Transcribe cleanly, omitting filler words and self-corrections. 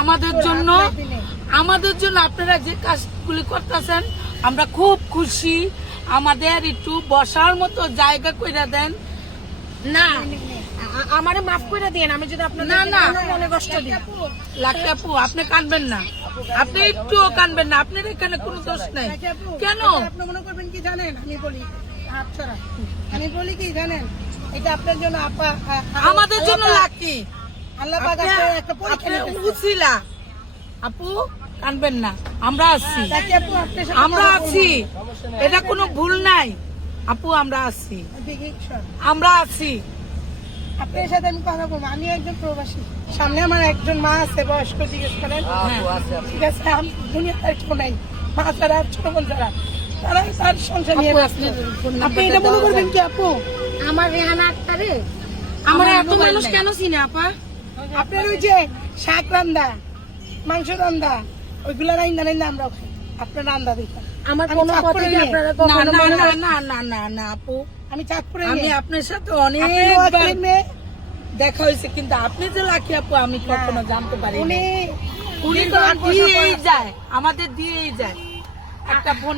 আমাদের জন্য আপনারা যে কাজগুলি করতেছেন আমরা খুব খুশি। আমাদের একটু বসার মতো জায়গা কইরা দেন না, আমারে মাফ করে দিন, আমি যদি আপনার না মনে কষ্ট দিই। লাকি আপু আপনি কানবেন না, আপনি একটুও কানবেন না, আপনার এখানে কোনো দোষ নাই। কেন আপনি মনে করবেন কি জানেন, আমি বলি কি জানেন, এটা আপনার জন্য আপা, আমাদের জন্য লাকি আল্লাহ পাক একটা পরীক্ষা নিতেছে। উছিলা আপু কানবেন না, আমরা আছি, লাকি আপু, আপনার সাথে আমরা কথা আছি, বলবো। এটা কোনো ভুল নাই আপু, আমরা আছি, দেখি, শোন। আমরা আছি। আপনার সাথে আমি কথা বলবো, আমি একজন প্রবাসী, সামনে আমার একজন মা আছে, বয়স্ক, জিজ্ঞেস করেন, ঠিক আছে, আমি দুনিয়াতে আর কেউ নাই, মা ছাড়া ছোট বোন ছাড়া, তারা তার সংসার নিয়ে আপু, ব্যস্ত। আপনার ফোন আপনি নাম্বারটা এটা মনে দেওয়া করবেন যায়? কি আপু, আমার রেহানা আক্তারে আমার আমার এত মোবাইল মানুষ নাই। কেন চিনে আপা? আপনার ওই যে শাক রান্দা, মাংস রান্দা, ওইগুলা রান্দা রান্দা আমরাও খাই, আপনার রান্দা দেখেন। আমার আমি কোনো চাঁদপুরে কথা কি নিয়ে- আপনারা না কখনো না মনে না করেন? না না না না আপু, আমি চাঁদপুরে আমি নিয়ে- আপনার সাথে আপনি অনেকবার নোয়াখালীর মেয়ে, দেখা হয়েছে, কিন্তু আপনি যে লাকি আপু আমি কখনো জানতে পারি উনি উনি তো দিয়েই যায়, আমাদের দিয়েই যায় একটা ফোন